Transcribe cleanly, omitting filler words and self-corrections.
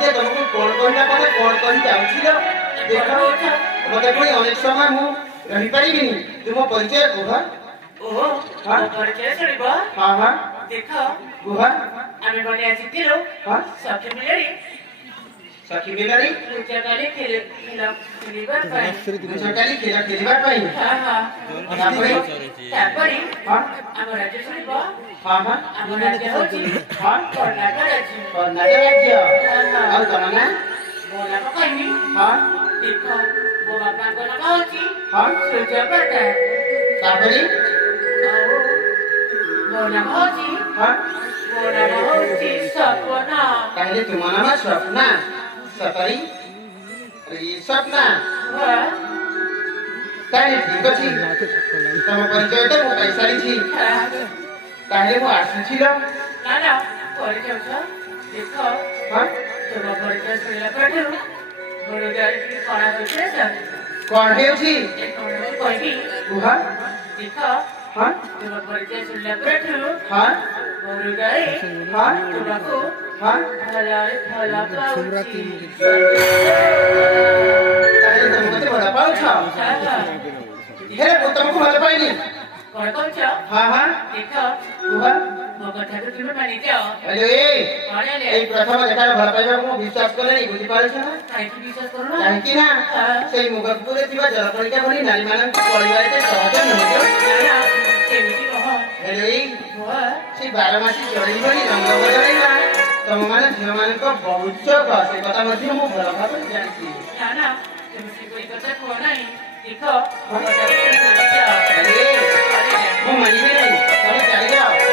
যে তোমাকে কোন কোনটা কথা কোন কোন যাচ্ছিল দেখো মতে পুଣି অনেক সময় ମୁଁ ରହିପାରିବିନି ତୁମ ପରିଚୟ କୁହ ଓହୋ ପରିଚୟ ଶୁଣିବ ହଁ ହଁ ଦେଖ କୁହ ଆମେ ବନେ ଆସିଥିଲୁ ହଁ ସଖୀ ମିଳେଣି ସଖୀ ମିଳେଣି ପୂଜାକାଲି ଖେଳିବା ପାଇଁ ପୂଜାକାଲି ଖେଳିବା ପାଇଁ ହଁ ହଁ ତାପରେ ହଁ ଆମ ରାଜ୍ୟ ଶୁଣିବ ହଁ ହଁ ଆମ ରାଜ୍ୟ ହେଉଛି ହଁ କର୍ଣ୍ଣାଟକ ରାଜ୍ୟ କର୍ଣ୍ଣାଟକ ରାଜ୍ୟ ଆଉ ତମ ନା ମୋ ନାମ କହିବି ହଁ ଦେଖ ମୋ ବାପାଙ୍କ ନାମ ହେଉଛି ହଁ ସୂର୍ଯ୍ୟପ୍ରକାଶ ତାପରେ ଆଉ ମୋ ନାମ ହେଉଛି ହଁ ମୋ ନାମ ହେଉଛି ସପନା ତାହେଲେ ତୁମ ନାମ ସ୍ୱପ୍ନା ସତରି ସ୍ୱପ୍ନା ତାହେଲେ ଠିକ ଅଛି ତମ ପରିଚୟ ତ ମୁଁ ପାଇସାରିଛି ତାହେଲେ ମୁଁ ଆସୁছিল ନା ନା ପରିଚୟ ଦେଖ ହଁ ତୁମ ପରିଚୟ ଶୁଣିଲା ପରଠୁ ମୋର ହୃଦୟରେ କଣା ହେଉଛି କଣ ହେଉଛି କହିବି କୁହ ଦେଖ ହଁ ତୁମ ପରିଚୟ ଶୁଣିଲା ପରଠୁ ହଁ ମୋ ହୃଦୟରେ ହଁ ତୁମକୁ ହଁ ଭଲ ପାଉଛି ତାହେଲେ ତମେ ମତେ ଭଲ ପାଉଛ ହେଲେ ମୁଁ ତମକୁ ଭଲ ପାଇନି କଣ କହୁଛ ହଁ ହଁ ଦେଖ କୁହ ମୋ କଥାକୁ ତୁମେ ମାନିଯାଅ ଏଇ ପ୍ରଥମ ଦେଖାର ଭଲ ପାଇବାକୁ ମୁଁ ବିଶ୍ୱାସ କଲେଣି ବୁଝିପାରୁଛ ନା କାହିଁକି ବିଶ୍ୱାସ କରୁନ କାହିଁକି ନା ସେଇ ମୁଗପୁରରେ ଥିବା ଜଳକଣିକା ଭଳି ନାରୀମାନଙ୍କୁ ପଳିବା ଏତେ ସହଜ ନୁହେଁ ସେମିତି କହ ହେଲେ ସେଇ ବାରମାସୀ ଚଢ଼େଇ ଭଳି ରଙ୍ଗ ବଦଳେଇବା ତମମାନେ ଝିଅମାନଙ୍କ ବହୁତ ଚୋକ ସେ କଥା ମଧ୍ୟ ମୁଁ ଭଲ ଭାବରେ ଜାଣିଛି ନା ନା ତୁମେ ସେପରି କଥା କୁହ ନାହିଁ ଦେଖ ମୁଁ ମାନିବି ନାହିଁ ତମେ ଚାଲିଯାଅ